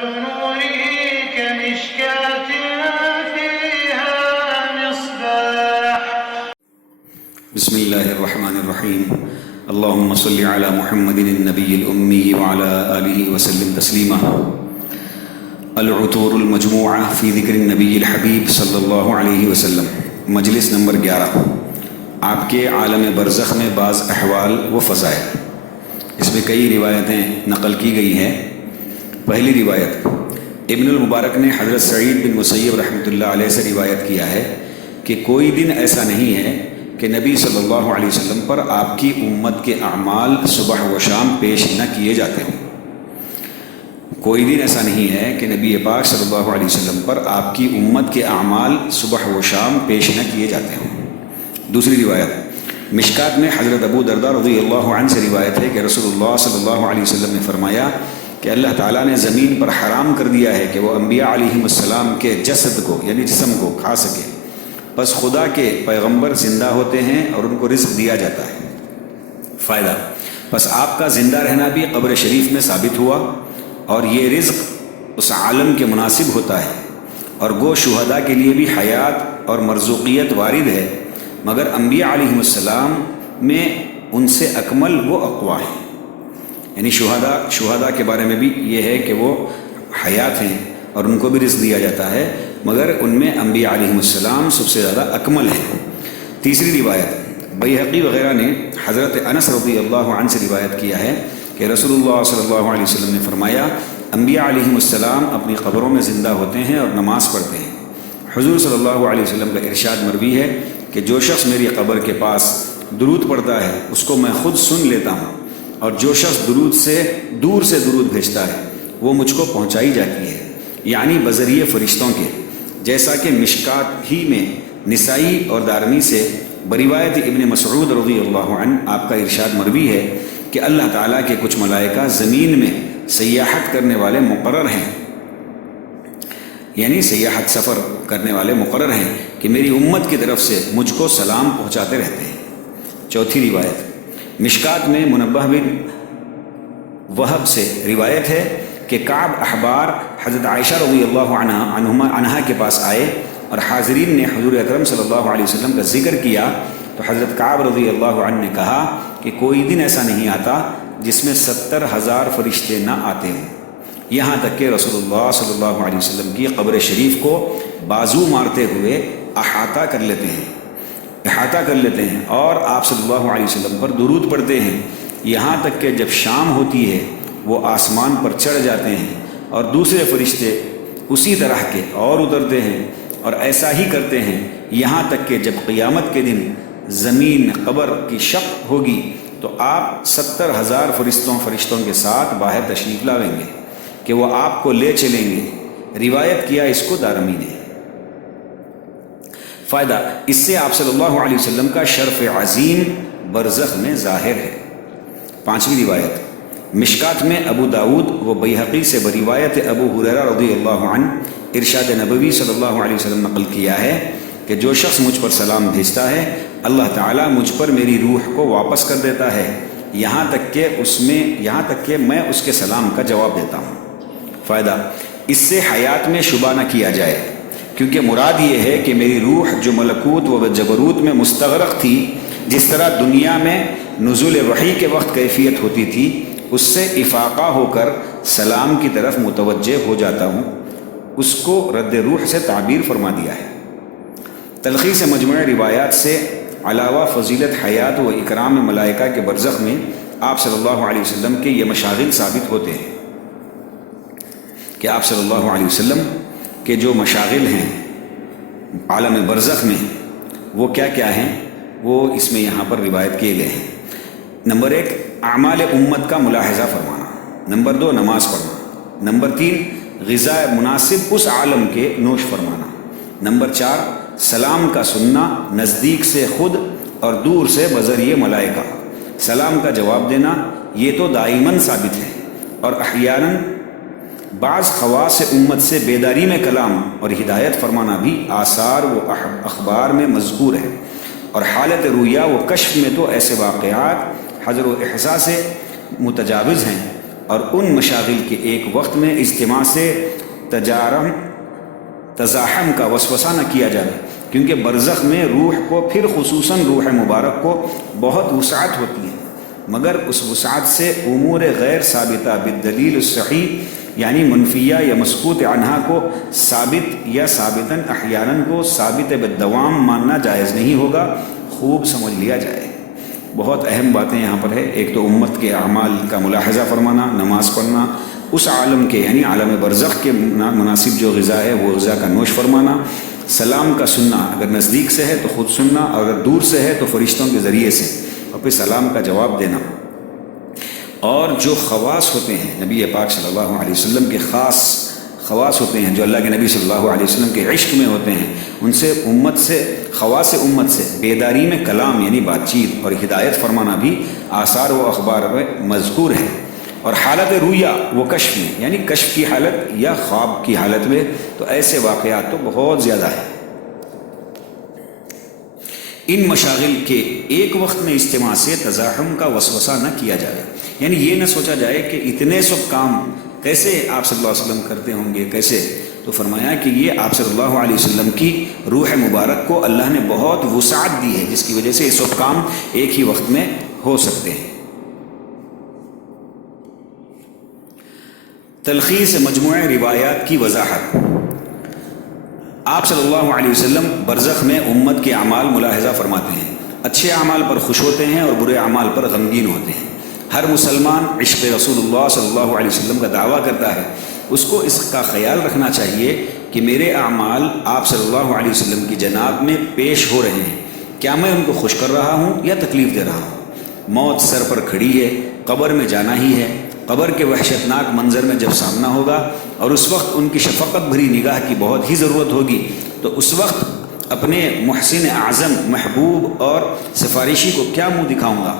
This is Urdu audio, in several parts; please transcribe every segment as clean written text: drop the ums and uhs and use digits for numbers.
مثل نوره كمشكاة فيها مصباح. بسم الله الرحمن الرحيم. اللهم صل على محمد النبي الأمي وعلى آله وسلم تسليما. العطور المجموعة في ذکر النبی الحبیب صلی اللہ علیہ وسلم. مجلس نمبر 11. آپ کے عالم برزخ میں بعض احوال و فضائل. اس میں کئی روایتیں نقل کی گئی ہیں. پہلی روایت ابن المبارک نے حضرت سعید بن مسیب رحمۃ اللہ علیہ سے روایت کیا ہے کہ کوئی دن ایسا نہیں ہے کہ نبی صلی اللہ علیہ وسلم پر آپ کی امت کے اعمال صبح و شام پیش نہ کیے جاتے ہوں. کوئی دن ایسا نہیں ہے کہ نبی پاک صلی اللہ علیہ وسلم پر آپ کی امت کے اعمال صبح و شام پیش نہ کیے جاتے ہوں. دوسری روایت مشکات میں حضرت ابو درداء رضی اللہ عنہ سے روایت ہے کہ رسول اللہ صلی اللہ علیہ وسلم نے فرمایا کہ اللہ تعالیٰ نے زمین پر حرام کر دیا ہے کہ وہ انبیاء علیہم السلام کے جسد کو یعنی جسم کو کھا سکے. بس خدا کے پیغمبر زندہ ہوتے ہیں اور ان کو رزق دیا جاتا ہے. فائدہ بس آپ کا زندہ رہنا بھی قبر شریف میں ثابت ہوا اور یہ رزق اس عالم کے مناسب ہوتا ہے. اور گو شہداء کے لیے بھی حیات اور مرزوقیت وارد ہے، مگر انبیاء علیہم السلام میں ان سے اکمل وہ اقوا ہیں. یعنی شہداء کے بارے میں بھی یہ ہے کہ وہ حیات ہیں اور ان کو بھی رزق دیا جاتا ہے، مگر ان میں انبیاء علیہم السلام سب سے زیادہ اکمل ہیں. تیسری روایت بیہقی وغیرہ نے حضرت انس رضی اللہ عنہ سے روایت کیا ہے کہ رسول اللہ صلی اللہ علیہ وسلم نے فرمایا انبیاء علیہم السلام اپنی قبروں میں زندہ ہوتے ہیں اور نماز پڑھتے ہیں. حضور صلی اللہ علیہ وسلم کا ارشاد مروی ہے کہ جو شخص میری قبر کے پاس درود پڑھتا ہے اس کو میں خود سن لیتا ہوں، اور جو شخص دور سے درود بھیجتا ہے وہ مجھ کو پہنچائی جاتی ہے، یعنی بذریعہ فرشتوں کے. جیسا کہ مشکات ہی میں نسائی اور دارمی سے بروایت ابن مسعود رضی اللہ عنہ آپ کا ارشاد مروی ہے کہ اللہ تعالیٰ کے کچھ ملائکہ زمین میں سیاحت کرنے والے مقرر ہیں، یعنی سیاحت سفر کرنے والے مقرر ہیں کہ میری امت کی طرف سے مجھ کو سلام پہنچاتے رہتے ہیں. چوتھی روایت مشکات میں منبہ بن وہب سے روایت ہے کہ کعب احبار حضرت عائشہ رضی اللہ عنہا کے پاس آئے اور حاضرین نے حضور اکرم صلی اللہ علیہ وسلم کا ذکر کیا تو حضرت کعب رضی اللہ عنہ نے کہا کہ کوئی دن ایسا نہیں آتا جس میں 70,000 فرشتے نہ آتے ہوں. یہاں تک کہ رسول اللہ صلی اللہ علیہ وسلم کی قبر شریف کو بازو مارتے ہوئے احاطہ کر لیتے ہیں اور آپ صلی اللہ علیہ وسلم پر درود پڑھتے ہیں، یہاں تک کہ جب شام ہوتی ہے وہ آسمان پر چڑھ جاتے ہیں اور دوسرے فرشتے اسی طرح کے اور اترتے ہیں اور ایسا ہی کرتے ہیں، یہاں تک کہ جب قیامت کے دن زمین قبر کی شق ہوگی تو آپ 70,000 فرشتوں کے ساتھ باہر تشریف لاویں گے کہ وہ آپ کو لے چلیں گے. روایت کیا اس کو دارمی نے. فائدہ اس سے آپ صلی اللہ علیہ وسلم کا شرف عظیم برزخ میں ظاہر ہے. پانچویں روایت مشکات میں ابو داود و بیہقی سے بروایت ابو ہریرہ رضی اللہ عنہ ارشاد نبوی صلی اللہ علیہ وسلم نقل کیا ہے کہ جو شخص مجھ پر سلام بھیجتا ہے اللہ تعالیٰ مجھ پر میری روح کو واپس کر دیتا ہے، یہاں تک کہ میں اس کے سلام کا جواب دیتا ہوں. فائدہ اس سے حیات میں شبہ نہ کیا جائے، کیونکہ مراد یہ ہے کہ میری روح جو ملکوت و جبروت میں مستغرق تھی، جس طرح دنیا میں نزول وحی کے وقت کیفیت ہوتی تھی، اس سے افاقہ ہو کر سلام کی طرف متوجہ ہو جاتا ہوں، اس کو رد روح سے تعبیر فرما دیا ہے. تلخیص مجموعہ روایات سے علاوہ فضیلت حیات و اکرام ملائکہ کے برزخ میں آپ صلی اللہ علیہ وسلم کے یہ مشاغل ثابت ہوتے ہیں کہ آپ صلی اللہ علیہ وسلم کے جو مشاغل ہیں عالم برزخ میں وہ کیا ہیں، وہ اس میں یہاں پر روایت کیے گئے ہیں. نمبر 1 اعمال امت کا ملاحظہ فرمانا. نمبر 2 نماز پڑھنا. نمبر 3 غذا مناسب اس عالم کے نوش فرمانا. نمبر 4 سلام کا سننا نزدیک سے خود اور دور سے بذریعہ ملائکہ. سلام کا جواب دینا یہ تو دائماً ثابت ہے، اور احیاناً بعض خواص امت سے بیداری میں کلام اور ہدایت فرمانا بھی آثار و اخبار میں مذکور ہے. اور حالت رویا و کشف میں تو ایسے واقعات حضر و احساس سے متجاوز ہیں اور ان مشاغل کے ایک وقت میں اجتماع سے تزاحم کا وسوسہ نہ کیا جائے، کیونکہ برزخ میں روح کو، پھر خصوصاً روح مبارک کو بہت وسعت ہوتی ہے، مگر اس وسعت سے امور غیر ثابتہ بالدلیل الصحیح یعنی منفیہ یا مسکوت عنہا کو ثابت یا ثابتاً احیاناً کو ثابت بالدوام ماننا جائز نہیں ہوگا، خوب سمجھ لیا جائے۔ بہت اہم باتیں یہاں پر ہے۔ ایک تو امت کے اعمال کا ملاحظہ فرمانا، نماز پڑھنا، اس عالم کے یعنی عالم برزخ کے مناسب جو غذا ہے وہ غذا کا نوش فرمانا، سلام کا سننا، اگر نزدیک سے ہے تو خود سننا، اور اگر دور سے ہے تو فرشتوں کے ذریعے سے، اور پھر سلام کا جواب دینا۔ اور جو خواص ہوتے ہیں نبی پاک صلی اللہ علیہ وسلم کے خاص خواص ہوتے ہیں، جو اللہ کے نبی صلی اللہ علیہ وسلم کے عشق میں ہوتے ہیں، ان سے امت سے، خواص امت سے بیداری میں کلام یعنی بات چیت اور ہدایت فرمانا بھی آثار و اخبار میں مذکور ہے۔ اور حالت رؤیا و کشف میں یعنی کشف کی حالت یا خواب کی حالت میں تو ایسے واقعات تو بہت زیادہ ہیں۔ ان مشاغل کے ایک وقت میں اجتماع سے تزاحم کا وسوسہ نہ کیا جائے، یعنی یہ نہ سوچا جائے کہ اتنے سب کام کیسے آپ صلی اللہ علیہ وسلم کرتے ہوں گے، کیسے؟ تو فرمایا کہ یہ آپ صلی اللہ علیہ وسلم کی روح مبارک کو اللہ نے بہت وسعت دی ہے، جس کی وجہ سے یہ سب کام ایک ہی وقت میں ہو سکتے ہیں۔ تلخیص مجموعہ روایات کی وضاحت۔ آپ صلی اللہ علیہ وسلم برزخ میں امت کے اعمال ملاحظہ فرماتے ہیں، اچھے اعمال پر خوش ہوتے ہیں اور برے اعمال پر غمگین ہوتے ہیں۔ ہر مسلمان عشق رسول اللہ صلی اللہ علیہ وسلم کا دعویٰ کرتا ہے، اس کو اس کا خیال رکھنا چاہیے کہ میرے اعمال آپ صلی اللہ علیہ وسلم کی جناب میں پیش ہو رہے ہیں، کیا میں ان کو خوش کر رہا ہوں یا تکلیف دے رہا ہوں؟ موت سر پر کھڑی ہے، قبر میں جانا ہی ہے، قبر کے وحشتناک منظر میں جب سامنا ہوگا اور اس وقت ان کی شفقت بھری نگاہ کی بہت ہی ضرورت ہوگی، تو اس وقت اپنے محسن اعظم، محبوب اور سفارشی کو کیا منہ دکھاؤں گا؟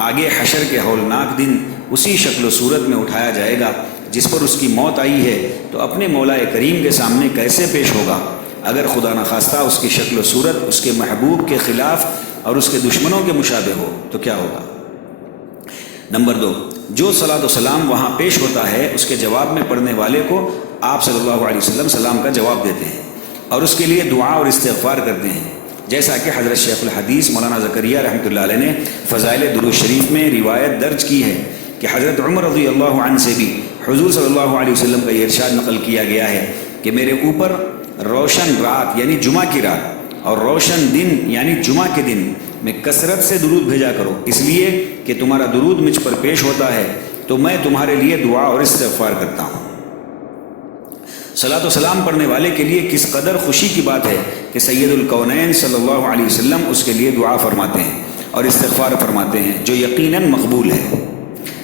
آگے حشر کے ہولناک دن اسی شکل و صورت میں اٹھایا جائے گا جس پر اس کی موت آئی ہے، تو اپنے مولا کریم کے سامنے کیسے پیش ہوگا؟ اگر خدا نخواستہ اس کی شکل و صورت اس کے محبوب کے خلاف اور اس کے دشمنوں کے مشابہ ہو تو کیا ہوگا؟ نمبر 2، جو صلاۃ و سلام وہاں پیش ہوتا ہے اس کے جواب میں پڑھنے والے کو آپ صلی اللہ علیہ وسلم سلام کا جواب دیتے ہیں اور اس کے لیے دعا اور استغفار کرتے ہیں، جیسا کہ حضرت شیخ الحدیث مولانا زکریا رحمۃ اللہ علیہ نے فضائل درود شریف میں روایت درج کی ہے کہ حضرت عمر رضی اللہ عنہ سے بھی حضور صلی اللہ علیہ وسلم کا یہ ارشاد نقل کیا گیا ہے کہ میرے اوپر روشن رات یعنی جمعہ کی رات اور روشن دن یعنی جمعہ کے دن میں کثرت سے درود بھیجا کرو، اس لیے کہ تمہارا درود مجھ پر پیش ہوتا ہے تو میں تمہارے لیے دعا اور استغفار کرتا ہوں۔ صلاۃ و سلام پڑھنے والے کے لیے کس قدر خوشی کی بات ہے کہ سید الکونین صلی اللہ علیہ وسلم اس کے لیے دعا فرماتے ہیں اور استغفار فرماتے ہیں، جو یقیناً مقبول ہے۔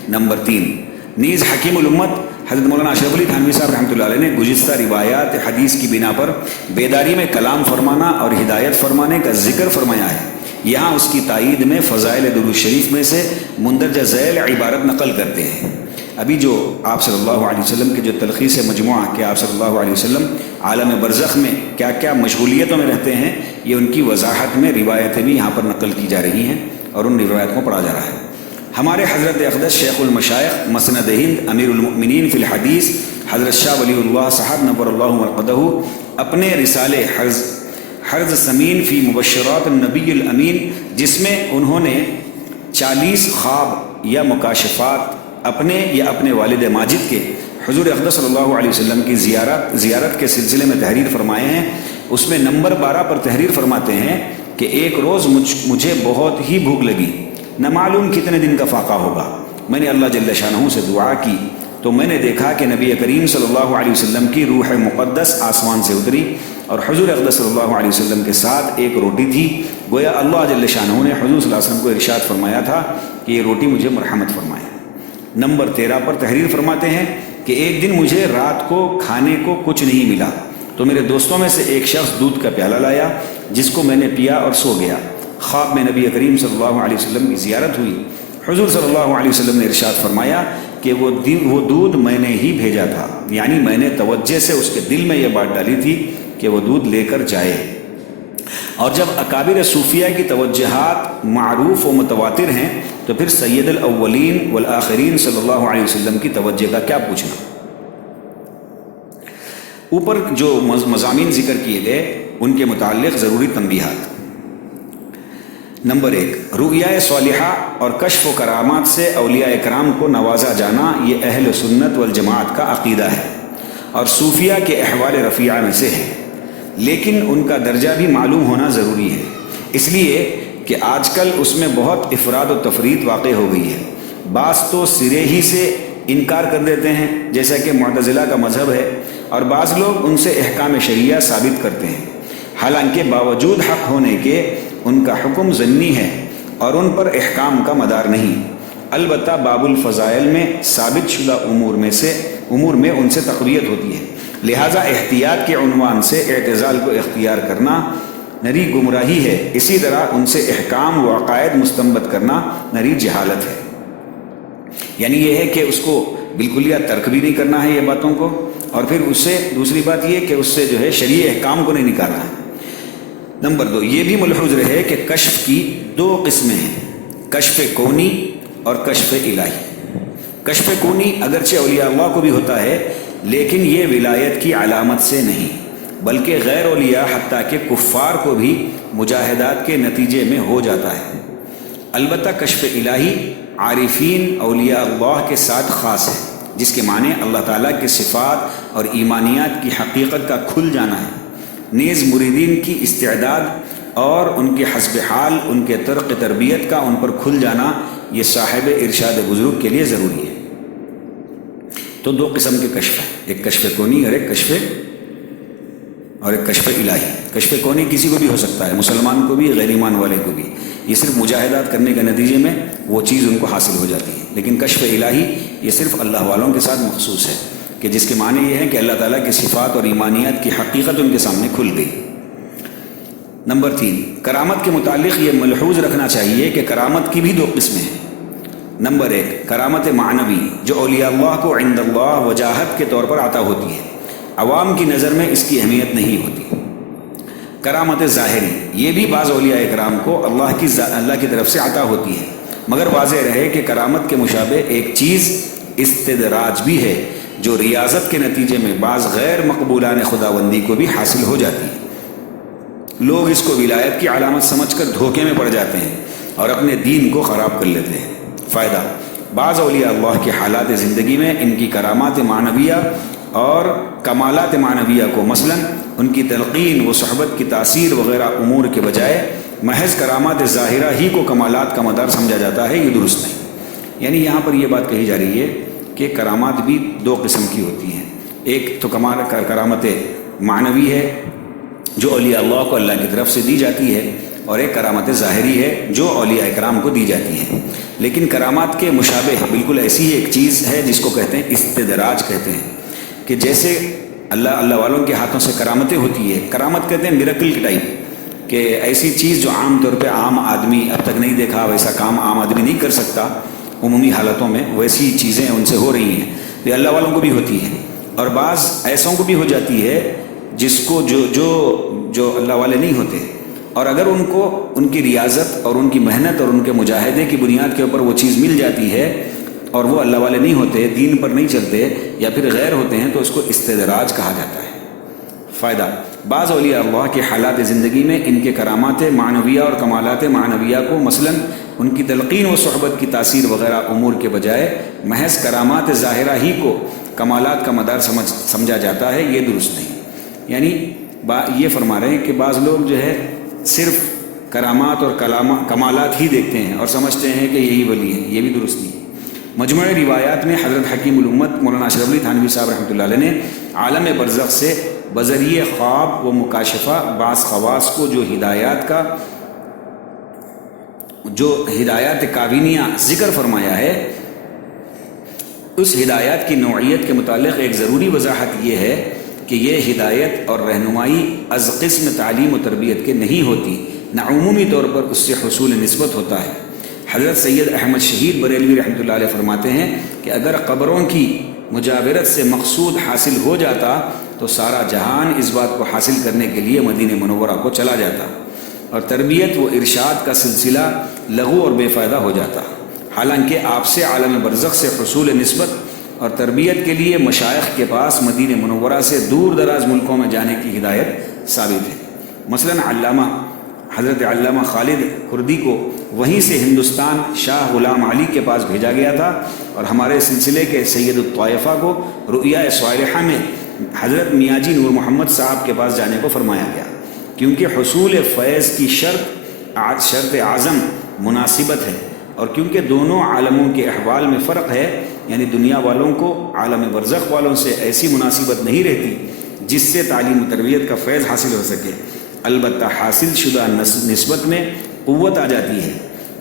نمبر 3، نیز حکیم الامت حضرت مولانا اشرف علی تھانوی صاحب رحمۃ اللہ علیہ نے گزشتہ روایات حدیث کی بنا پر بیداری میں کلام فرمانا اور ہدایت فرمانے کا ذکر فرمایا ہے۔ یہاں اس کی تائید میں فضائل درود شریف میں سے مندرجہ ذیل عبارت نقل کرتے ہیں۔ ابھی جو آپ صلی اللہ علیہ وسلم کے جو تلخیص مجموعہ کہ آپ صلی اللہ علیہ وسلم عالم برزخ میں کیا کیا مشغولیتوں میں رہتے ہیں، یہ ان کی وضاحت میں روایتیں بھی یہاں پر نقل کی جا رہی ہیں اور ان روایت کو پڑھا جا رہا ہے۔ ہمارے حضرت اقدس شیخ المشائخ مسند ہند امیر المؤمنین فی الحدیث حضرت شاہ ولی اللہ صاحب نور اللہ مرقدہ اپنے رسالے حرز سمین فی مبشرات النبی الامین، جس میں انہوں نے 40 خواب یا مکاشفات اپنے یا اپنے والد ماجد کے حضور اقدس صلی اللہ علیہ وسلم کی زیارت کے سلسلے میں تحریر فرمائے ہیں، اس میں نمبر 12 پر تحریر فرماتے ہیں کہ ایک روز مجھے بہت ہی بھوک لگی، نہ معلوم کتنے دن کا فاقہ ہوگا۔ میں نے اللہ جل شانہ سے دعا کی تو میں نے دیکھا کہ نبی کریم صلی اللہ علیہ وسلم کی روح مقدس آسمان سے اتری اور حضور اقدس صلی اللہ علیہ وسلم کے ساتھ ایک روٹی تھی، گویا اللہ جل شانہ نے حضور صلی اللہ علیہ وسلم کو ارشاد فرمایا تھا کہ یہ روٹی مجھے مرحمت فرمائے۔ نمبر 13 پر تحریر فرماتے ہیں کہ ایک دن مجھے رات کو کھانے کو کچھ نہیں ملا تو میرے دوستوں میں سے ایک شخص دودھ کا پیالہ لایا جس کو میں نے پیا اور سو گیا۔ خواب میں نبی کریم صلی اللہ علیہ وسلم کی زیارت ہوئی، حضور صلی اللہ علیہ وسلم نے ارشاد فرمایا کہ وہ دودھ میں نے ہی بھیجا تھا، یعنی میں نے توجہ سے اس کے دل میں یہ بات ڈالی تھی کہ وہ دودھ لے کر جائے، اور جب اکابر صوفیہ کی توجہات معروف و متواتر ہیں تو پھر سید الاولین والآخرین صلی اللہ علیہ وسلم کی توجہ کا کیا پوچھنا۔ اوپر جو مضامین ذکر کیے گئے ان کے متعلق ضروری تنبیہات۔ نمبر 1، رؤیا صالحہ اور کشف و کرامات سے اولیاء اکرام کو نوازا جانا یہ اہل سنت والجماعت کا عقیدہ ہے اور صوفیہ کے احوال رفیعہ میں سے ہے، لیکن ان کا درجہ بھی معلوم ہونا ضروری ہے، اس لیے کہ آج کل اس میں بہت افراد و تفرید واقع ہو گئی ہے۔ بعض تو سرے ہی سے انکار کر دیتے ہیں جیسا کہ معتزلہ کا مذہب ہے، اور بعض لوگ ان سے احکام شریعہ ثابت کرتے ہیں، حالانکہ باوجود حق ہونے کے ان کا حکم ضمنی ہے اور ان پر احکام کا مدار نہیں۔ البتہ باب الفضائل میں ثابت شدہ امور میں ان سے تقویت ہوتی ہے، لہٰذا احتیاط کے عنوان سے اعتزال کو اختیار کرنا نری گمراہی ہے، اسی طرح ان سے احکام و عقائد مستنبط کرنا نری جہالت ہے۔ یعنی یہ ہے کہ اس کو بالکل ترک بھی نہیں کرنا ہے یہ باتوں کو، اور پھر اس سے دوسری بات یہ کہ اس سے جو ہے شرعی احکام کو نہیں نکالنا ہے۔ نمبر 2، یہ بھی ملحوظ رہے کہ کشف کی 2 قسمیں ہیں، کشف کونی اور کشف الہی۔ کشف کونی اگرچہ اولیاء اللہ کو بھی ہوتا ہے، لیکن یہ ولایت کی علامت سے نہیں، بلکہ غیر اولیاء حتیٰ کہ کفار کو بھی مجاہدات کے نتیجے میں ہو جاتا ہے۔ البتہ کشف الہی عارفین اولیاء اللہ کے ساتھ خاص ہے، جس کے معنی اللہ تعالیٰ کے صفات اور ایمانیات کی حقیقت کا کھل جانا ہے۔ نیز مریدین کی استعداد اور ان کے حسب حال، ان کے طرق تربیت کا ان پر کھل جانا یہ صاحب ارشاد بزرگ کے لیے ضروری ہے۔ تو 2 قسم کے کشف ہیں، ایک کشف کونی اور ایک کشف الہی۔ کشف کونی کسی کو بھی ہو سکتا ہے، مسلمان کو بھی، غیر ایمان والے کو بھی، یہ صرف مجاہدات کرنے کے نتیجے میں وہ چیز ان کو حاصل ہو جاتی ہے۔ لیکن کشف الہی یہ صرف اللہ والوں کے ساتھ مخصوص ہے، کہ جس کے معنی یہ ہے کہ اللہ تعالیٰ کی صفات اور ایمانیات کی حقیقت ان کے سامنے کھل گئی۔ نمبر 3، کرامت کے متعلق یہ ملحوظ رکھنا چاہیے کہ کرامت کی بھی 2 قسمیں ہیں۔ نمبر 1، کرامت معنوی جو اولیاء اللہ کو عند اللہ وجاہت کے طور پر عطا ہوتی ہے، عوام کی نظر میں اس کی اہمیت نہیں ہوتی۔ کرامت ظاہری، یہ بھی بعض اولیاء اکرام کو اللہ کی طرف سے عطا ہوتی ہے، مگر واضح رہے کہ کرامت کے مشابہ ایک چیز استدراج بھی ہے جو ریاضت کے نتیجے میں بعض غیر مقبولان خداوندی کو بھی حاصل ہو جاتی ہے۔ لوگ اس کو ولایت کی علامت سمجھ کر دھوکے میں پڑ جاتے ہیں اور اپنے دین کو خراب کر لیتے ہیں۔ فائدہ، بعض اولیاء اللہ کے حالات زندگی میں ان کی کرامات معنویہ اور کمالات معنویہ کو مثلا ان کی تلقین و صحبت کی تاثیر وغیرہ امور کے بجائے محض کرامات ظاہرہ ہی کو کمالات کا مدار سمجھا جاتا ہے، یہ درست نہیں۔ یعنی یہاں پر یہ بات کہی جا رہی ہے کہ کرامات بھی 2 قسم کی ہوتی ہیں، ایک تو کرامت معنوی ہے جو اولیاء اللہ کو اللہ کی طرف سے دی جاتی ہے، اور ایک کرامت ظاہری ہے جو اولیاء اکرام کو دی جاتی ہے۔ لیکن کرامات کے مشابہ بالکل ایسی ہی ایک چیز ہے جس کو کہتے ہیں استدراج کہتے ہیں، کہ جیسے اللہ والوں کے ہاتھوں سے کرامتیں ہوتی ہے، کرامت کہتے ہیں میریکل کی ٹائپ، کہ ایسی چیز جو عام طور پہ عام آدمی اب تک نہیں دیکھا، ویسا کام عام آدمی نہیں کر سکتا عمومی حالتوں میں، ویسی چیزیں ان سے ہو رہی ہیں، یہ اللہ والوں کو بھی ہوتی ہے، اور بعض ایسوں کو بھی ہو جاتی ہے جس کو جو اللہ والے نہیں ہوتے، اور اگر ان کو ان کی ریاضت اور ان کی محنت اور ان کے مجاہدے کی بنیاد کے اوپر وہ چیز مل جاتی ہے اور وہ اللہ والے نہیں ہوتے، دین پر نہیں چلتے یا پھر غیر ہوتے ہیں، تو اس کو استدراج کہا جاتا ہے۔ فائدہ، بعض اولیاء اللہ کے حالات زندگی میں ان کے کرامات معنویہ اور کمالات معنویہ کو مثلا ان کی تلقین و صحبت کی تاثیر وغیرہ امور کے بجائے محض کرامات ظاہرہ ہی کو کمالات کا مدار سمجھا جاتا ہے، یہ درست نہیں۔ یعنی یہ فرما رہے ہیں کہ بعض لوگ جو ہے صرف کرامات اور کمالات ہی دیکھتے ہیں اور سمجھتے ہیں کہ یہی ولی ہیں، یہ بھی درست نہیں۔ مجموع روایات میں حضرت حکیم الامت مولانا اشرف علی تھانوی صاحب رحمۃ اللہ علیہ نے عالم برزخ سے بذریعہ خواب و مکاشفہ بعض خواص کو جو ہدایات کابینیہ ذکر فرمایا ہے، اس ہدایات کی نوعیت کے متعلق ایک ضروری وضاحت یہ ہے کہ یہ ہدایت اور رہنمائی از قسم تعلیم و تربیت کے نہیں ہوتی، نہ عمومی طور پر اس سے حصول نسبت ہوتا ہے۔ حضرت سید احمد شہید بریلوی رحمۃ اللہ علیہ فرماتے ہیں کہ اگر قبروں کی مجاورت سے مقصود حاصل ہو جاتا تو سارا جہان اس بات کو حاصل کرنے کے لیے مدینہ منورہ کو چلا جاتا، اور تربیت و ارشاد کا سلسلہ لغو اور بے فائدہ ہو جاتا، حالانکہ آپ سے عالم برزخ سے حصول نسبت اور تربیت کے لیے مشائخ کے پاس مدینہ منورہ سے دور دراز ملکوں میں جانے کی ہدایت ثابت ہے۔ مثلاً حضرت علامہ خالد کردی کو وہیں سے ہندوستان شاہ غلام علی کے پاس بھیجا گیا تھا، اور ہمارے سلسلے کے سید الطائفہ کو رؤیا صالحہ میں حضرت میاں جی نور محمد صاحب کے پاس جانے کو فرمایا گیا، کیونکہ حصول فیض کی شرط اعظم مناسبت ہے، اور کیونکہ دونوں عالموں کے احوال میں فرق ہے، یعنی دنیا والوں کو عالم برزخ والوں سے ایسی مناسبت نہیں رہتی جس سے تعلیم و تربیت کا فیض حاصل ہو سکے، البتہ حاصل شدہ نسبت میں قوت آ جاتی ہے،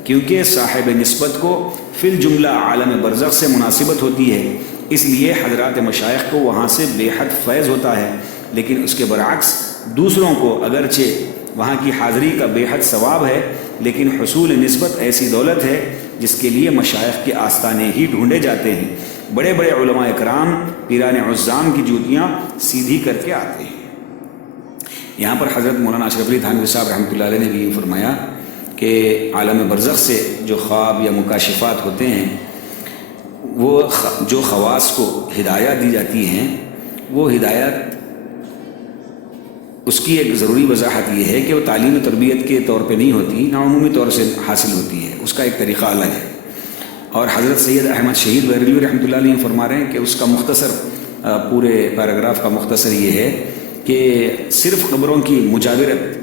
کیونکہ صاحب نسبت کو فی الجملہ عالم برزخ سے مناسبت ہوتی ہے، اس لیے حضرات مشائخ کو وہاں سے بے حد فیض ہوتا ہے، لیکن اس کے برعکس دوسروں کو اگرچہ وہاں کی حاضری کا بے حد ثواب ہے، لیکن حصول نسبت ایسی دولت ہے جس کے لیے مشائخ کے آستانے ہی ڈھونڈے جاتے ہیں، بڑے بڑے علماء اکرام پیران عظام کی جوتیاں سیدھی کر کے آتے ہیں۔ یہاں پر حضرت مولانا اشرف علی تھانوی صاحب رحمۃ اللہ علیہ نے بھی فرمایا کہ عالم برزخ سے جو خواب یا مکاشفات ہوتے ہیں، وہ جو خواص کو ہدایات دی جاتی ہیں، وہ ہدایات اس کی ایک ضروری وضاحت یہ ہے کہ وہ تعلیم و تربیت کے طور پہ نہیں ہوتی، نہ عمومی طور سے حاصل ہوتی ہے، اس کا ایک طریقہ الگ ہے۔ اور حضرت سید احمد شہید بریلوی رحمۃ اللہ علیہ فرما رہے ہیں کہ اس کا مختصر پورے پیراگراف کا مختصر یہ ہے کہ صرف قبروں کی مجاورت،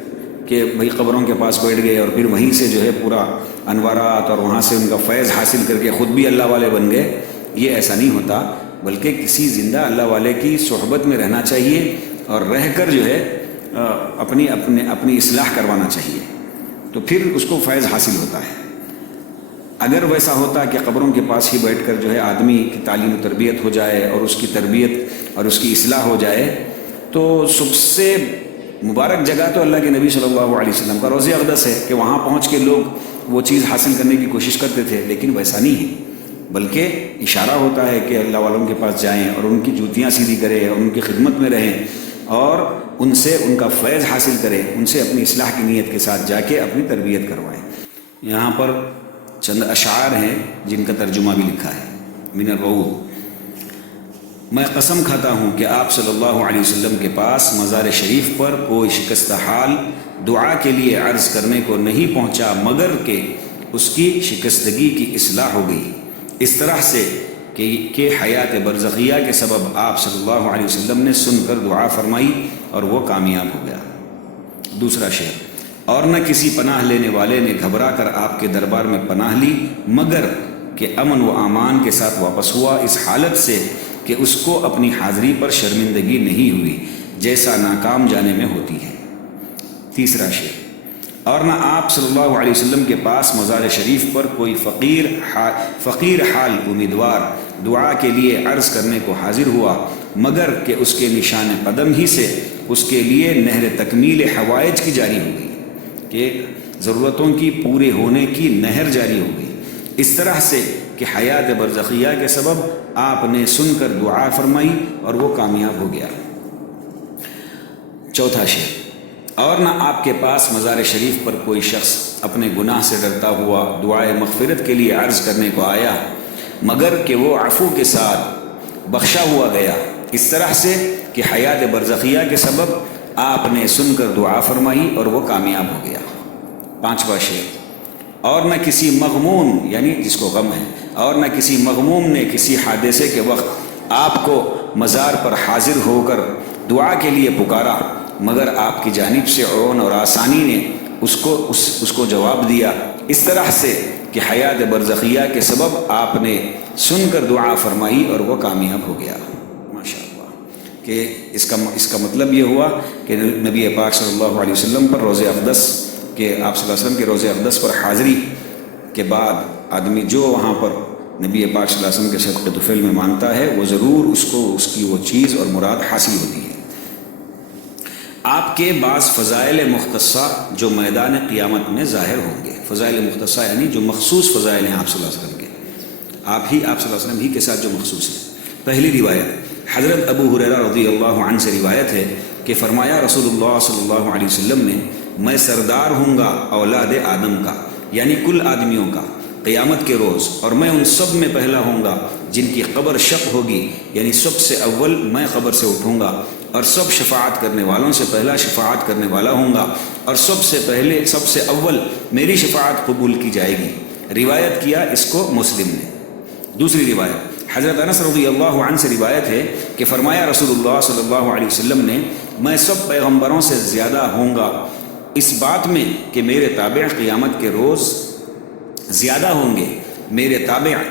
کہ بھئی قبروں کے پاس بیٹھ گئے اور پھر وہیں سے جو ہے پورا انوارات اور وہاں سے ان کا فیض حاصل کر کے خود بھی اللہ والے بن گئے، یہ ایسا نہیں ہوتا، بلکہ کسی زندہ اللہ والے کی صحبت میں رہنا چاہیے اور رہ کر جو ہے اپنی اصلاح کروانا چاہیے، تو پھر اس کو فیض حاصل ہوتا ہے۔ اگر ویسا ہوتا کہ قبروں کے پاس ہی بیٹھ کر جو ہے آدمی کی تعلیم و تربیت ہو جائے اور اس کی تربیت اور اس کی اصلاح ہو جائے، تو سب سے مبارک جگہ تو اللہ کے نبی صلی اللہ علیہ وسلم کا روضہ اقدس ہے کہ وہاں پہنچ کے لوگ وہ چیز حاصل کرنے کی کوشش کرتے تھے، لیکن ویسا نہیں ہے، بلکہ اشارہ ہوتا ہے کہ اللہ والوں کے پاس جائیں اور ان کی جوتیاں سیدھی کریں اور ان کی خدمت میں رہیں اور ان سے ان کا فیض حاصل کریں، ان سے اپنی اصلاح کی نیت کے ساتھ جا کے اپنی تربیت کروائیں۔ یہاں پر چند اشعار ہیں جن کا ترجمہ بھی لکھا ہے۔ من الروض: میں قسم کھاتا ہوں کہ آپ صلی اللہ علیہ وسلم کے پاس مزار شریف پر کوئی شکستہ حال دعا کے لیے عرض کرنے کو نہیں پہنچا مگر کہ اس کی شکستگی کی اصلاح ہو گئی، اس طرح سے کہ حیات برزخیہ کے سبب آپ صلی اللہ علیہ وسلم نے سن کر دعا فرمائی اور وہ کامیاب ہو گیا۔ دوسرا شعر: اور نہ کسی پناہ لینے والے نے گھبرا کر آپ کے دربار میں پناہ لی مگر کہ امن و امان کے ساتھ واپس ہوا، اس حالت سے کہ اس کو اپنی حاضری پر شرمندگی نہیں ہوئی جیسا ناکام جانے میں ہوتی ہے۔ تیسرا شعر: اور نہ آپ صلی اللہ علیہ وسلم کے پاس مزار شریف پر کوئی فقیر حال امیدوار دعا کے لیے عرض کرنے کو حاضر ہوا مگر کہ اس کے نشان قدم ہی سے اس کے لیے نہر تکمیل حوائج کی جاری ہو گئی، کہ ضرورتوں کی پورے ہونے کی نہر جاری ہو گئی، اس طرح سے کہ حیات برزخیہ کے سبب آپ نے سن کر دعا فرمائی اور وہ کامیاب ہو گیا۔ چوتھا شعر: اور نہ آپ کے پاس مزار شریف پر کوئی شخص اپنے گناہ سے ڈرتا ہوا دعائے مغفرت کے لیے عرض کرنے کو آیا مگر کہ وہ عفو کے ساتھ بخشا ہوا گیا، اس طرح سے کہ حیات برزخیہ کے سبب آپ نے سن کر دعا فرمائی اور وہ کامیاب ہو گیا۔ پانچواں شعر: اور نہ کسی مغموم، یعنی جس کو غم ہے، اور نہ کسی مغموم نے کسی حادثے کے وقت آپ کو مزار پر حاضر ہو کر دعا کے لیے پکارا مگر آپ کی جانب سے عون اور آسانی نے اس کو جواب دیا، اس طرح سے کہ حیات برزخیہ کے سبب آپ نے سن کر دعا فرمائی اور وہ کامیاب ہو گیا۔ ماشاء اللہ، کہ اس کا مطلب یہ ہوا کہ نبی پاک صلی اللہ علیہ وسلم پر روضہ اقدس کہ آپ صلی اللہ علیہ وسلم کے روضہ اقدس پر حاضری کے بعد آدمی جو وہاں پر نبی پاک صلی اللہ علیہ وسلم کے صدقے طفیل میں مانگتا ہے وہ ضرور اس کو اس کی وہ چیز اور مراد حاصل ہوتی ہے۔ آپ کے بعض فضائل مختصہ جو میدان قیامت میں ظاہر ہوں گے۔ فضائل مختصہ یعنی جو مخصوص فضائل ہیں آپ صلی اللہ علیہ وسلم کے، آپ صلی اللہ علیہ وسلم ہی کے ساتھ جو مخصوص ہیں۔ پہلی روایت حضرت ابو ہریرہ رضی اللہ عنہ سے روایت ہے کہ فرمایا رسول اللہ صلی اللہ علیہ وسلم نے میں سردار ہوں گا اولاد آدم کا، یعنی کل آدمیوں کا قیامت کے روز، اور میں ان سب میں پہلا ہوں گا جن کی قبر شق ہوگی، یعنی سب سے اول میں قبر سے اٹھوں گا، اور سب شفاعت کرنے والوں سے پہلا شفاعت کرنے والا ہوں گا، اور سب سے اول میری شفاعت قبول کی جائے گی۔ روایت کیا اس کو مسلم نے۔ دوسری روایت حضرت انس رضی اللہ عنہ سے روایت ہے کہ فرمایا رسول اللہ صلی اللہ علیہ وسلم نے، میں سب پیغمبروں سے زیادہ ہوں گا اس بات میں کہ میرے تابع قیامت کے روز زیادہ ہوں گے، میرے تابع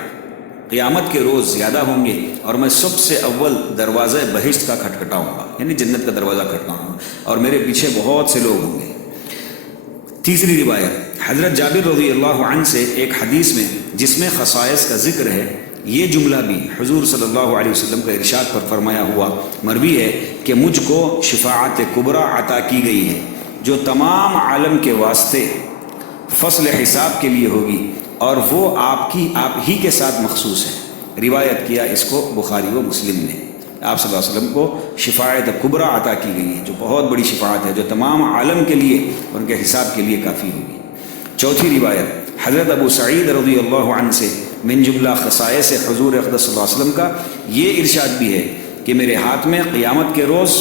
قیامت کے روز زیادہ ہوں گے، اور میں سب سے اول دروازہ بہشت کا کھٹکھٹاؤں گا، یعنی جنت کا دروازہ کھٹکھٹاؤں گا، اور میرے پیچھے بہت سے لوگ ہوں گے۔ تیسری روایت حضرت جابر رضی اللہ عنہ سے ایک حدیث میں جس میں خصائص کا ذکر ہے، یہ جملہ بھی حضور صلی اللہ علیہ وسلم کا ارشاد پر فرمایا ہوا مروی ہے کہ مجھ کو شفاعت کبریٰ عطا کی گئی ہے جو تمام عالم کے واسطے فصل حساب کے لیے ہوگی، اور وہ آپ ہی کے ساتھ مخصوص ہے۔ روایت کیا اس کو بخاری و مسلم نے۔ آپ صلی اللہ علیہ وسلم کو شفاعت کبریٰ عطا کی گئی ہے جو بہت بڑی شفاعت ہے، جو تمام عالم کے لیے ان کے حساب کے لیے کافی ہوگی۔ چوتھی روایت حضرت ابو سعید رضی اللہ عنہ سے من جملہ خصائص حضور اقدس صلی اللہ علیہ وسلم کا یہ ارشاد بھی ہے کہ میرے ہاتھ میں قیامت کے روز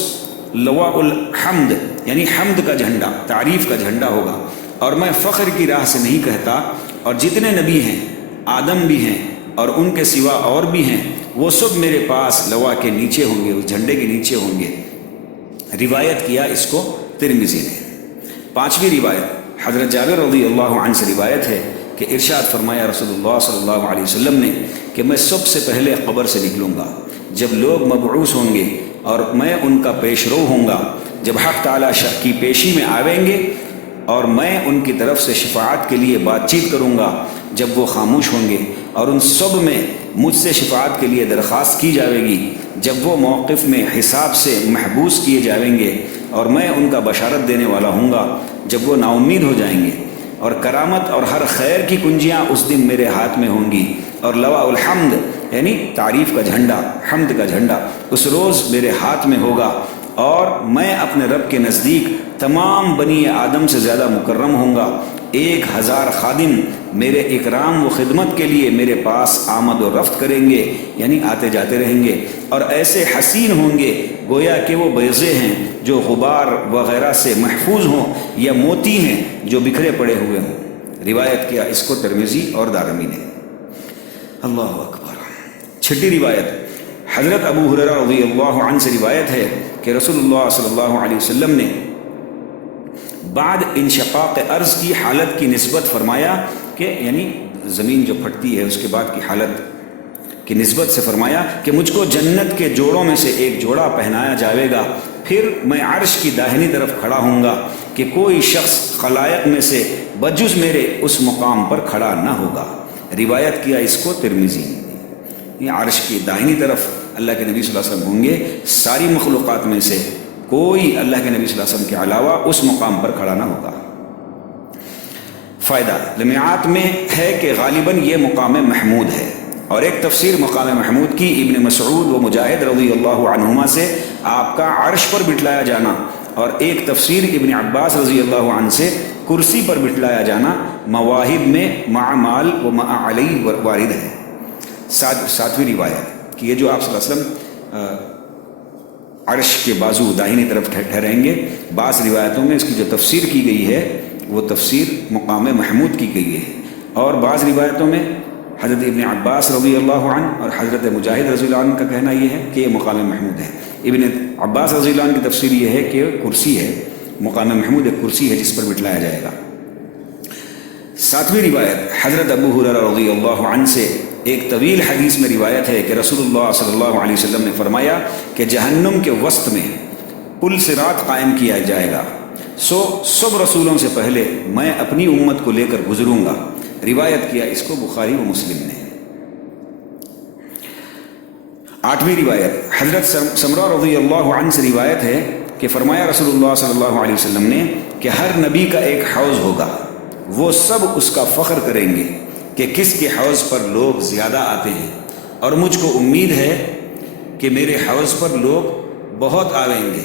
لواء الحمد، یعنی حمد کا جھنڈا، تعریف کا جھنڈا ہوگا، اور میں فخر کی راہ سے نہیں کہتا، اور جتنے نبی ہیں، آدم بھی ہیں اور ان کے سوا اور بھی ہیں، وہ سب میرے پاس لوا کے نیچے ہوں گے، اس جھنڈے کے نیچے ہوں گے۔ روایت کیا اس کو ترمذی نے۔ پانچویں روایت حضرت جابر رضی اللہ عنہ سے روایت ہے کہ ارشاد فرمایا رسول اللہ صلی اللہ علیہ وسلم نے کہ میں سب سے پہلے قبر سے نکلوں گا جب لوگ مبعوث ہوں گے، اور میں ان کا پیش رو ہوں گا جب حق تعالیٰ کی پیشی میں آئیں گے، اور میں ان کی طرف سے شفاعت کے لیے بات چیت کروں گا جب وہ خاموش ہوں گے، اور ان سب میں مجھ سے شفاعت کے لیے درخواست کی جائے گی جب وہ موقف میں حساب سے محبوس کیے جائیں گے، اور میں ان کا بشارت دینے والا ہوں گا جب وہ نا امید ہو جائیں گے، اور کرامت اور ہر خیر کی کنجیاں اس دن میرے ہاتھ میں ہوں گی، اور لواء الحمد یعنی تعریف کا جھنڈا، حمد کا جھنڈا اس روز میرے ہاتھ میں ہوگا، اور میں اپنے رب کے نزدیک تمام بنی آدم سے زیادہ مکرم ہوں گا۔ 1000 خادم میرے اکرام و خدمت کے لیے میرے پاس آمد و رفت کریں گے، یعنی آتے جاتے رہیں گے، اور ایسے حسین ہوں گے گویا کہ وہ بیضے ہیں جو غبار وغیرہ سے محفوظ ہوں، یا موتی ہیں جو بکھرے پڑے ہوئے ہوں۔ روایت کیا اس کو ترمذی اور دارمی نے۔ اللہ اکبر۔ چھٹی روایت حضرت ابو ہریرہ رضی اللہ عنہ سے روایت ہے کہ رسول اللہ صلی اللہ علیہ وسلم نے بعد انشقاق ارض کی حالت کی نسبت فرمایا کہ یعنی زمین جو پھٹتی ہے اس کے بعد کی حالت کی نسبت سے فرمایا کہ مجھ کو جنت کے جوڑوں میں سے ایک جوڑا پہنایا جائے گا، پھر میں عرش کی داہنی طرف کھڑا ہوں گا کہ کوئی شخص خلائق میں سے بجز میرے اس مقام پر کھڑا نہ ہوگا۔ روایت کیا اس کو ترمذی۔ یہ عرش کی داہنی طرف اللہ کے نبی صلی اللہ علیہ وسلم ہوں گے، ساری مخلوقات میں سے کوئی اللہ کے نبی صلی اللہ علیہ وسلم کے علاوہ اس مقام پر کھڑا نہ ہوگا۔ فائدہ لمعات میں ہے کہ غالباً یہ مقام محمود ہے، اور ایک تفسیر مقام محمود کی ابن مسعود و مجاہد رضی اللہ عنہما سے آپ کا عرش پر بٹھلایا جانا، اور ایک تفسیر ابن عباس رضی اللہ عنہ سے کرسی پر بٹھلایا جانا مواہب میں مع مال و مع علی وارد ہے۔ ساتویں روایت کہ یہ جو آپ صلی اللہ علیہ وسلم عرش کے بازو داہنی طرف ٹھہریں گے، بعض روایتوں میں اس کی جو تفسیر کی گئی ہے وہ تفسیر مقام محمود کی گئی ہے، اور بعض روایتوں میں حضرت ابن عباس رضی اللہ عنہ اور حضرت مجاہد رضی اللہ عنہ کا کہنا یہ ہے کہ یہ مقام محمود ہے۔ ابن عباس رضی اللہ عنہ کی تفسیر یہ ہے کہ کرسی ہے، مقام محمود ایک کرسی ہے جس پر بٹھلایا جائے گا۔ ساتویں روایت حضرت ابو ہریرہ رضی اللہ عنہ سے ایک طویل حدیث میں روایت ہے کہ رسول اللہ صلی اللہ علیہ وسلم نے فرمایا کہ جہنم کے وسط میں پل صراط قائم کیا جائے گا، سب رسولوں سے پہلے میں اپنی امت کو لے کر گزروں گا۔ روایت کیا اس کو بخاری و مسلم نے۔ آٹھویں روایت حضرت سمرہ رضی اللہ عنہ سے روایت ہے کہ فرمایا رسول اللہ صلی اللہ علیہ وسلم نے کہ ہر نبی کا ایک حوض ہوگا، وہ سب اس کا فخر کریں گے کہ کس کے حوض پر لوگ زیادہ آتے ہیں، اور مجھ کو امید ہے کہ میرے حوض پر لوگ بہت آئیں گے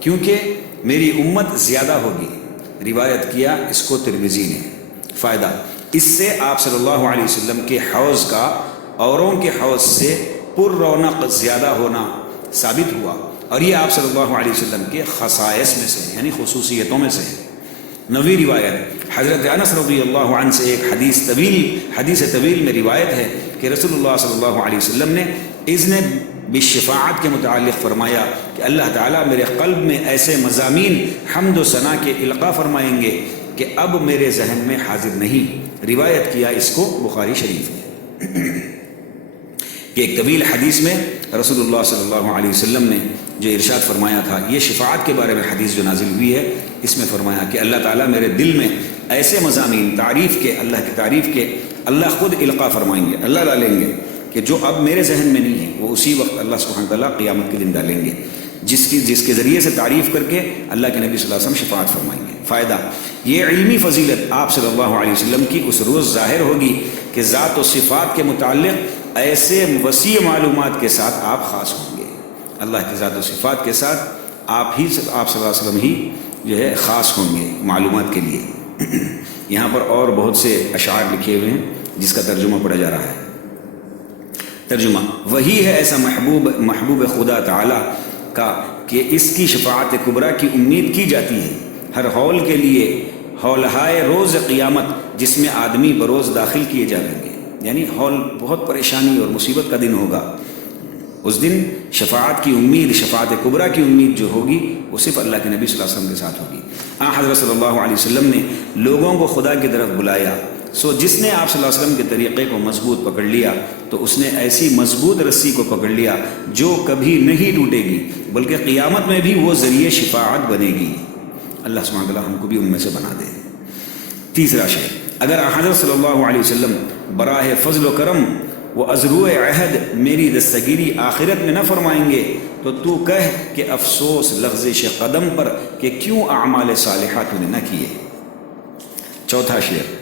کیونکہ میری امت زیادہ ہوگی، روایت کیا اس کو ترمذی نے۔ فائدہ، اس سے آپ صلی اللہ علیہ وسلم کے حوض کا اوروں کے حوض سے پر رونق زیادہ ہونا ثابت ہوا، اور یہ آپ صلی اللہ علیہ وسلم کے خصائص میں سے یعنی خصوصیتوں میں سے ہے۔ نویں روایت، حضرت انس رضی اللہ عنہ سے ایک حدیث طویل میں روایت ہے کہ رسول اللہ صلی اللہ علیہ وسلم نے اذن بالشفاعت کے متعلق فرمایا کہ اللہ تعالیٰ میرے قلب میں ایسے مضامین حمد و ثنا کے القاء فرمائیں گے کہ اب میرے ذہن میں حاضر نہیں۔ روایت کیا اس کو بخاری شریف نے کہ ایک طویل حدیث میں رسول اللہ صلی اللہ علیہ وسلم نے جو ارشاد فرمایا تھا، یہ شفاعت کے بارے میں حدیث جو نازل ہوئی ہے، اس میں فرمایا کہ اللہ تعالیٰ میرے دل میں ایسے مضامین تعریف کے، اللہ کی تعریف کے، اللہ خود القاء فرمائیں گے، اللہ ڈالیں گے کہ جو اب میرے ذہن میں نہیں ہے، وہ اسی وقت اللہ سبحانہ تعالیٰ قیامت کے دن ڈالیں گے، جس کے ذریعے سے تعریف کر کے اللہ کے نبی صلی اللہ علیہ وسلم شفاعت فرمائیں گے۔ فائدہ، یہ علمی فضیلت آپ صلی اللہ علیہ وسلم کی اس روز ظاہر ہوگی کہ ذات و صفات کے متعلق ایسے وسیع معلومات کے ساتھ آپ خاص ہوں گے۔ اللہ کی ذات و صفات کے ساتھ آپ صلی اللہ علیہ وسلم ہی جو ہے خاص ہوں گے معلومات کے لیے۔ یہاں پر اور بہت سے اشعار لکھے ہوئے ہیں جس کا ترجمہ پڑھا جا رہا ہے۔ ترجمہ، وہی ہے ایسا محبوب خدا تعالیٰ کا کہ اس کی شفاعت کبریٰ کی امید کی جاتی ہے ہر ہول کے لیے، ہولہائے روز قیامت جس میں آدمی بروز داخل کیے جائیں گے، یعنی ہول بہت پریشانی اور مصیبت کا دن ہوگا۔ اس دن شفاعت کی امید، شفاعت کبریٰ کی امید جو ہوگی وہ صرف اللہ کے نبی صلی اللہ علیہ وسلم کے ساتھ ہوگی۔ حضرت صلی اللہ علیہ وسلم نے لوگوں کو خدا کی طرف بلایا، سو جس نے آپ صلی اللہ علیہ وسلم کے طریقے کو مضبوط پکڑ لیا تو اس نے ایسی مضبوط رسی کو پکڑ لیا جو کبھی نہیں ٹوٹے گی، بلکہ قیامت میں بھی وہ ذریعہ شفاعت بنے گی۔ اللہ سبحانہ وتعالی ہم کو بھی ان میں سے بنا دے۔ تیسرا شعر، اگر حضرت صلی اللہ علیہ وسلم براہ فضل و کرم و ازروع عہد میری دستگیری آخرت میں نہ فرمائیں گے تو کہہ کہ افسوس لغزش قدم پر کہ کیوں اعمال صالحہ تو نے نہ کیے۔ چوتھا شعر،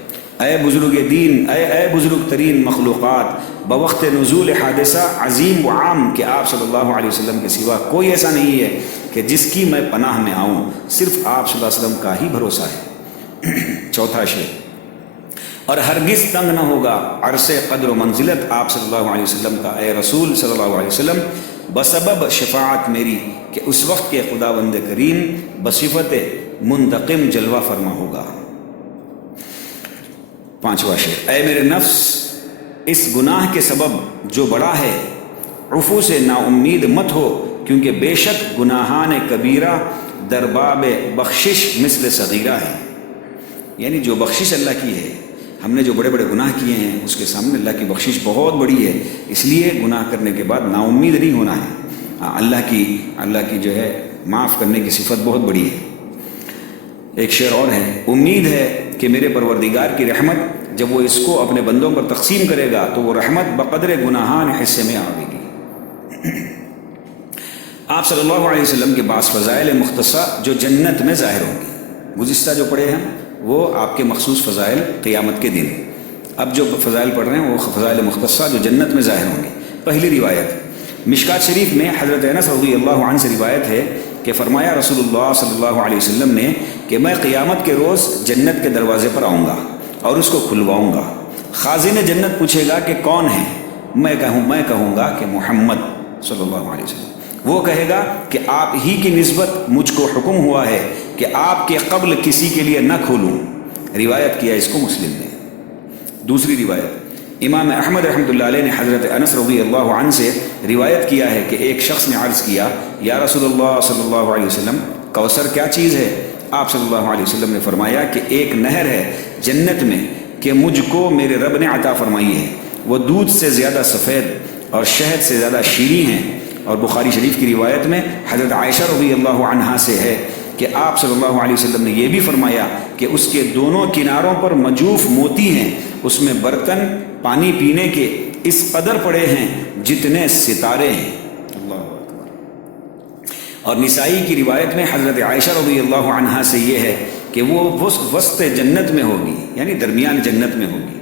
اے بزرگ دین، اے بزرگ ترین مخلوقات، بوقت نزول حادثہ عظیم و عام کہ آپ صلی اللہ علیہ وسلم کے سوا کوئی ایسا نہیں ہے کہ جس کی میں پناہ میں آؤں، صرف آپ صلی اللہ علیہ وسلم کا ہی بھروسہ ہے۔ چوتھا شعر، اور ہرگز تنگ نہ ہوگا عرص قدر و منزلت آپ صلی اللہ علیہ وسلم کا، اے رسول صلی اللہ علیہ وسلم، بسبب شفاعت میری کہ اس وقت کے خداوند کریم بصفت منتقم جلوہ فرما ہوگا۔ پانچواں شعر، اے میرے نفس اس گناہ کے سبب جو بڑا ہے عفو سے نا امید مت ہو، کیونکہ بے شک گناہان کبیرہ در باب بخشش مثل صغیرہ ہے، یعنی جو بخشش اللہ کی ہے، ہم نے جو بڑے بڑے گناہ کیے ہیں اس کے سامنے اللہ کی بخشش بہت بڑی ہے، اس لیے گناہ کرنے کے بعد نا امید نہیں ہونا ہے۔ اللہ کی جو ہے معاف کرنے کی صفت بہت بڑی ہے۔ ایک شعر اور ہے، امید ہے کہ میرے پروردگار کی رحمت جب وہ اس کو اپنے بندوں پر تقسیم کرے گا تو وہ رحمت بقدر گناہان حصے میں آئے گی۔ آپ صلی اللہ علیہ وسلم کے بعض فضائل مختصہ جو جنت میں ظاہر ہوں گے، گزشتہ جو پڑھے ہیں وہ آپ کے مخصوص فضائل قیامت کے دن، اب جو فضائل پڑھ رہے ہیں وہ فضائل مختصہ جو جنت میں ظاہر ہوں گے۔ پہلی روایت، مشکات شریف میں حضرت انس رضی اللہ عنہ سے روایت ہے کہ فرمایا رسول اللہ صلی اللہ علیہ وسلم نے کہ میں قیامت کے روز جنت کے دروازے پر آؤں گا اور اس کو کھلواؤں گا، خازن جنت پوچھے گا کہ کون ہے، میں کہوں گا کہ محمد صلی اللہ علیہ وسلم۔ وہ کہے گا کہ آپ ہی کی نسبت مجھ کو حکم ہوا ہے کہ آپ کے قبل کسی کے لیے نہ کھولوں۔ روایت کیا اس کو مسلم نے۔ دوسری روایت، امام احمد رحمۃ اللہ علیہ نے حضرت انس رضی اللہ عنہ سے روایت کیا ہے کہ ایک شخص نے عرض کیا، یا رسول اللہ صلی اللہ علیہ وسلم، کوثر کیا چیز ہے؟ آپ صلی اللہ علیہ وسلم نے فرمایا کہ ایک نہر ہے جنت میں کہ مجھ کو میرے رب نے عطا فرمائی ہے، وہ دودھ سے زیادہ سفید اور شہد سے زیادہ شیریں ہیں۔ اور بخاری شریف کی روایت میں حضرت عائشہ رضی اللہ عنہا سے ہے کہ آپ صلی اللہ علیہ وسلم نے یہ بھی فرمایا کہ اس کے دونوں کناروں پر مجوف موتی ہیں، اس میں برتن پانی پینے کے اس قدر پڑے ہیں جتنے ستارے ہیں۔ اللہ اکبر۔ اور نسائی کی روایت میں حضرت عائشہ رضی اللہ عنہا سے یہ ہے کہ وہ وسط جنت میں ہوگی، یعنی درمیان جنت میں ہوگی،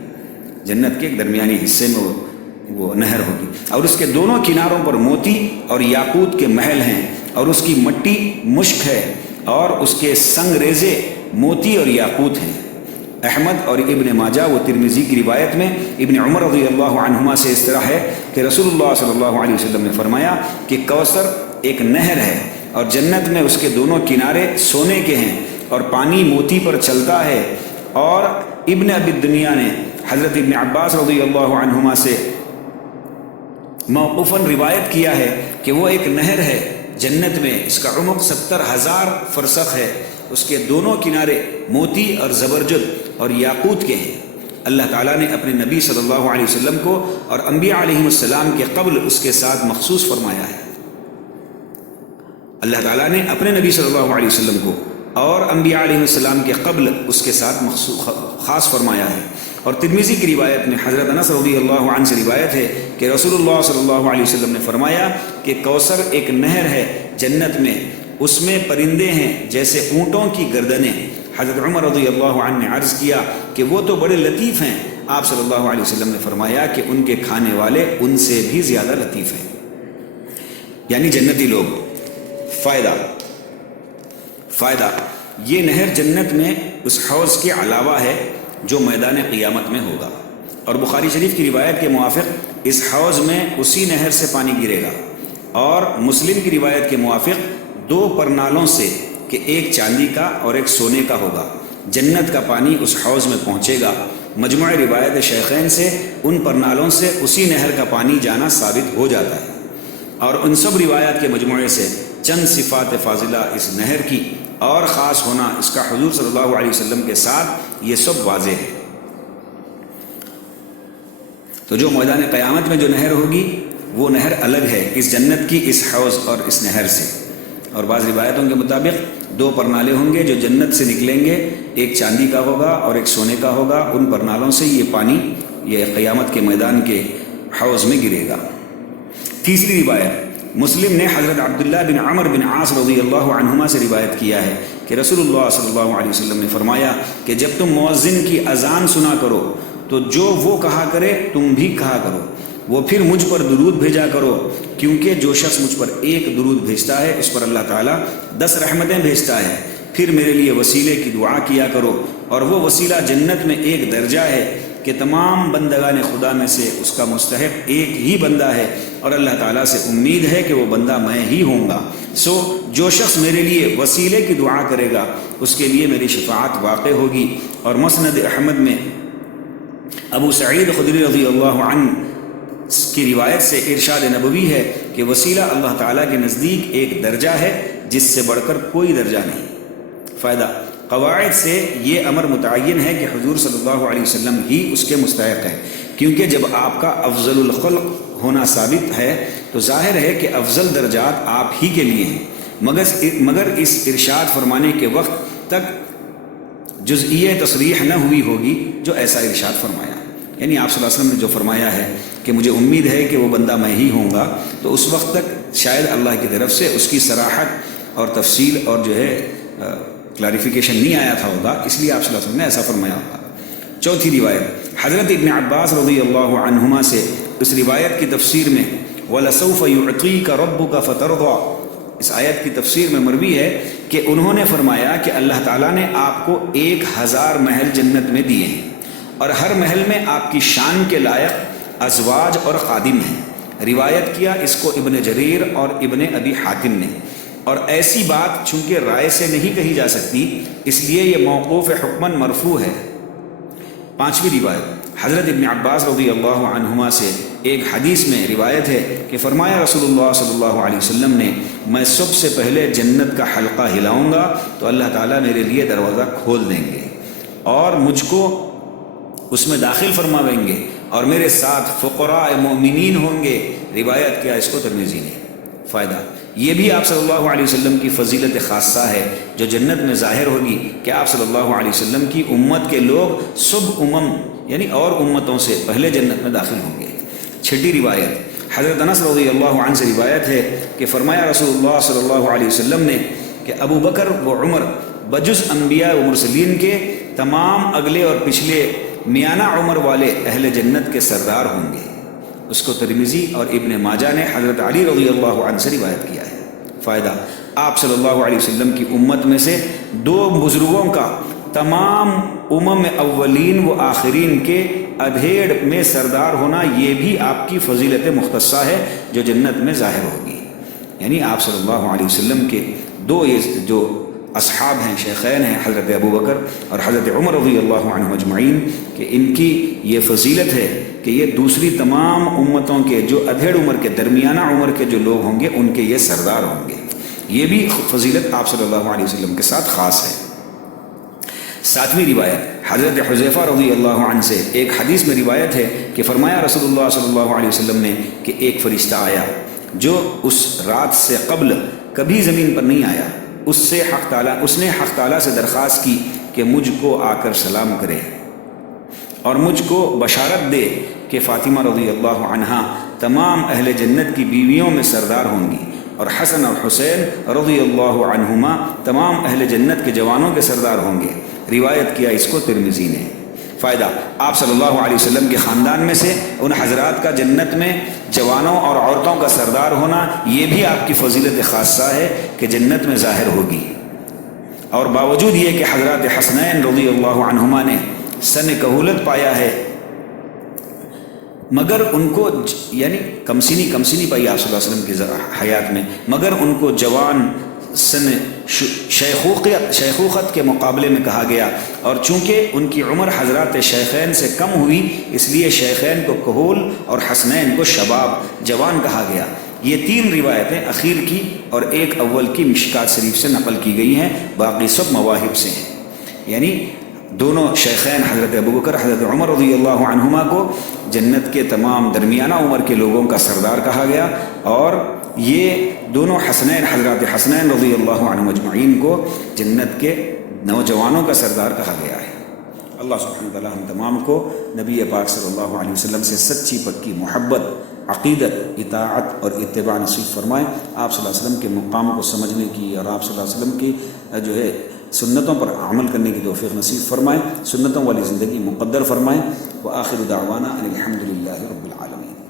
جنت کے ایک درمیانی حصے میں وہ نہر ہوگی، اور اس کے دونوں کناروں پر موتی اور یاقوت کے محل ہیں، اور اس کی مٹی مشک ہے، اور اس کے سنگ ریزے موتی اور یاقوت ہیں۔ احمد اور ابن ماجہ و ترمذی کی روایت میں ابن عمر رضی اللہ عنہما سے اس طرح ہے کہ رسول اللہ صلی اللہ علیہ وسلم نے فرمایا کہ کوثر ایک نہر ہے اور جنت میں اس کے دونوں کنارے سونے کے ہیں اور پانی موتی پر چلتا ہے۔ اور ابن ابی دنیا نے حضرت ابن عباس رضی اللہ عنہما سے موقوفاً روایت کیا ہے کہ وہ ایک نہر ہے جنت میں، اس کا عمق 70,000 فرسخ ہے، اس کے دونوں کنارے موتی اور زبرجد اور یاقوت کے ہیں۔ اللہ تعالیٰ نے اپنے نبی صلی اللہ علیہ وسلم کو اور انبیاء علیہم السلام کے قبل اس کے ساتھ مخصوص فرمایا ہے۔ اللہ تعالیٰ نے اپنے نبی صلی اللہ علیہ وسلم کو اور انبیاء علیہ السلام کے قبل اس کے ساتھ خاص فرمایا ہے۔ اور ترمذی کی روایت میں حضرت انس رضی اللہ عنہ سے روایت ہے کہ رسول اللہ صلی اللہ علیہ وسلم نے فرمایا کہ کوثر ایک نہر ہے جنت میں، اس میں پرندے ہیں جیسے اونٹوں کی گردنیں۔ حضرت عمر رضی اللہ عنہ نے عرض کیا کہ وہ تو بڑے لطیف ہیں۔ آپ صلی اللہ علیہ وسلم نے فرمایا کہ ان کے کھانے والے ان سے بھی زیادہ لطیف ہیں، یعنی جنتی لوگ۔ فائدہ یہ نہر جنت میں اس حوض کے علاوہ ہے جو میدان قیامت میں ہوگا، اور بخاری شریف کی روایت کے موافق اس حوض میں اسی نہر سے پانی گرے گا، اور مسلم کی روایت کے موافق 2 پرنالوں سے کہ ایک چاندی کا اور ایک سونے کا ہوگا، جنت کا پانی اس حوض میں پہنچے گا۔ مجموعہ روایت شیخین سے ان پرنالوں سے اسی نہر کا پانی جانا ثابت ہو جاتا ہے، اور ان سب روایات کے مجموعے سے چند صفات فاضلہ اس نہر کی اور خاص ہونا اس کا حضور صلی اللہ علیہ وسلم کے ساتھ یہ سب واضح ہے۔ تو جو میدان قیامت میں جو نہر ہوگی وہ نہر الگ ہے اس جنت کی، اس حوض اور اس نہر سے۔ اور بعض روایتوں کے مطابق 2 پرنالے ہوں گے جو جنت سے نکلیں گے، ایک چاندی کا ہوگا اور ایک سونے کا ہوگا، ان پرنالوں سے یہ پانی یہ قیامت کے میدان کے حوض میں گرے گا۔ تیسری روایت مسلم نے حضرت عبداللہ بن عمر بن عاص رضی اللہ عنہما سے روایت کیا ہے کہ رسول اللہ صلی اللہ علیہ وسلم نے فرمایا کہ جب تم مؤذن کی اذان سنا کرو تو جو وہ کہا کرے تم بھی کہا کرو، وہ پھر مجھ پر درود بھیجا کرو، کیونکہ جو شخص مجھ پر ایک درود بھیجتا ہے اس پر اللہ تعالیٰ 10 رحمتیں بھیجتا ہے۔ پھر میرے لیے وسیلے کی دعا کیا کرو، اور وہ وسیلہ جنت میں ایک درجہ ہے کہ تمام بندگان خدا میں سے اس کا مستحق ایک ہی بندہ ہے، اور اللہ تعالیٰ سے امید ہے کہ وہ بندہ میں ہی ہوں گا۔ سو جو شخص میرے لیے وسیلے کی دعا کرے گا اس کے لیے میری شفاعت واقع ہوگی۔ اور مسند احمد میں ابو سعید خدری رضی اللہ عنہ کی روایت سے ارشاد نبوی ہے کہ وسیلہ اللہ تعالیٰ کے نزدیک ایک درجہ ہے جس سے بڑھ کر کوئی درجہ نہیں۔ فائدہ قواعد سے یہ امر متعین ہے کہ حضور صلی اللہ علیہ وسلم ہی اس کے مستحق ہیں، کیونکہ جب آپ کا افضل الخلق ہونا ثابت ہے تو ظاہر ہے کہ افضل درجات آپ ہی کے لیے ہیں، مگر اس ارشاد فرمانے کے وقت تک جزئیہ تصریح نہ ہوئی ہوگی جو ایسا ارشاد فرمایا، یعنی آپ صلی اللہ علیہ وسلم نے جو فرمایا ہے کہ مجھے امید ہے کہ وہ بندہ میں ہی ہوں گا، تو اس وقت تک شاید اللہ کی طرف سے اس کی صراحت اور تفصیل اور جو ہے کلیریفیکیشن نہیں آیا تھا ہوگا، اس لیے آپ صلی اللہ علیہ وسلم نے ایسا فرمایا ہوگا۔ چوتھی روایت حضرت ابن عباس رضی اللہ عنہما سے اس روایت کی تفسیر میں وَلَسَوْفَ يُعْطِيكَ رَبُّكَ فَتَرْضَىٰ، اس آیت کی تفسیر میں مروی ہے کہ انہوں نے فرمایا کہ اللہ تعالیٰ نے آپ کو 1000 محل جنت میں دیے ہیں، اور ہر محل میں آپ کی شان کے لائق ازواج اور خادم ہیں۔ روایت کیا اس کو ابن جریر اور ابن ابی حاتم نے، اور ایسی بات چونکہ رائے سے نہیں کہی جا سکتی اس لیے یہ موقوف حکماً مرفوع ہے۔ پانچویں روایت حضرت ابن عباس رضی اللہ عنہما سے ایک حدیث میں روایت ہے کہ فرمایا رسول اللہ صلی اللہ علیہ وسلم نے، میں سب سے پہلے جنت کا حلقہ ہلاؤں گا تو اللہ تعالیٰ میرے لیے دروازہ کھول دیں گے اور مجھ کو اس میں داخل فرمائیں گے، اور میرے ساتھ فقراء مومنین ہوں گے۔ روایت کیا اس کو ترمذی نے۔ فائدہ یہ بھی آپ صلی اللہ علیہ وسلم کی فضیلت خاصہ ہے جو جنت میں ظاہر ہوگی کہ آپ صلی اللہ علیہ وسلم کی امت کے لوگ سب یعنی اور امتوں سے پہلے جنت میں داخل ہوں گے۔ چھٹی روایت حضرت انس رضی اللہ عنہ سے روایت ہے کہ فرمایا رسول اللہ صلی اللہ علیہ وسلم نے کہ ابو بکر و عمر بجز انبیاء و مرسلین کے تمام اگلے اور پچھلے میانہ عمر والے اہل جنت کے سردار ہوں گے۔ اس کو ترمذی اور ابن ماجہ نے حضرت علی رضی اللہ عنہ سے روایت کیا ہے۔ فائدہ آپ صلی اللہ علیہ وسلم کی امت میں سے 2 بزرگوں کا تمام امم اولین و آخرین کے ادھیڑ میں سردار ہونا یہ بھی آپ کی فضیلت مختصہ ہے جو جنت میں ظاہر ہوگی. یعنی آپ صلی اللہ علیہ وسلم کے 2 یہ جو اصحاب ہیں، شیخین ہیں، حضرت ابو بکر اور حضرت عمر رضی اللہ عنہ اجمعین، کہ ان کی یہ فضیلت ہے کہ یہ دوسری تمام امتوں کے جو ادھیڑ عمر کے درمیانہ عمر کے جو لوگ ہوں گے ان کے یہ سردار ہوں گے. یہ بھی فضیلت آپ صلی اللہ علیہ وسلم کے ساتھ خاص ہے. 7ویں روایت حضرت حذیفہ رضی اللہ عنہ سے ایک حدیث میں روایت ہے کہ فرمایا رسول اللہ صلی اللہ علیہ وسلم نے کہ ایک فرشتہ آیا جو اس رات سے قبل کبھی زمین پر نہیں آیا. اس نے حق تعالیٰ سے درخواست کی کہ مجھ کو آ کر سلام کرے اور مجھ کو بشارت دے کہ فاطمہ رضی اللہ عنہا تمام اہل جنت کی بیویوں میں سردار ہوں گی اور حسن اور حسین رضی اللہ عنہما تمام اہل جنت کے جوانوں کے سردار ہوں گے. روایت کیا اس کو ترمذی نے. فائدہ، آپ صلی اللہ علیہ وسلم کے خاندان میں سے ان حضرات کا جنت میں جوانوں اور عورتوں کا سردار ہونا یہ بھی آپ کی فضیلت خاصہ ہے کہ جنت میں ظاہر ہوگی. اور باوجود یہ کہ حضرات حسنین رضی اللہ عنہما نے سن کہولت پایا ہے مگر ان کو یعنی کمسینی پائی آپ صلی اللہ علیہ وسلم کی حیات میں، مگر ان کو جوان سن شیخوخت کے مقابلے میں کہا گیا، اور چونکہ ان کی عمر حضرات شیخین سے کم ہوئی اس لیے شیخین کو کہول اور حسنین کو شباب جوان کہا گیا. یہ 3 روایتیں اخیر کی اور ایک اول کی مشکات شریف سے نقل کی گئی ہیں، باقی سب مواہب سے ہیں. یعنی دونوں شیخین حضرت ابوبکر حضرت عمر رضی اللہ عنہما کو جنت کے تمام درمیانہ عمر کے لوگوں کا سردار کہا گیا، اور یہ دونوں حسنین حضرات حسنین رضی اللہ عنہ اجمعین کو جنت کے نوجوانوں کا سردار کہا گیا ہے. اللہ سبحانہ وتعالی ہم تمام کو نبی پاک صلی اللہ علیہ وسلم سے سچی پکی محبت، عقیدت، اطاعت اور اتباع نصیب فرمائے. آپ صلی اللہ علیہ وسلم کے مقام کو سمجھنے کی اور آپ صلی اللہ علیہ وسلم کی جو ہے سنتوں پر عمل کرنے کی توفیق نصیب فرمائے، سنتوں والی زندگی مقدر فرمائے. وآخر دعوانا ان الحمد للہ.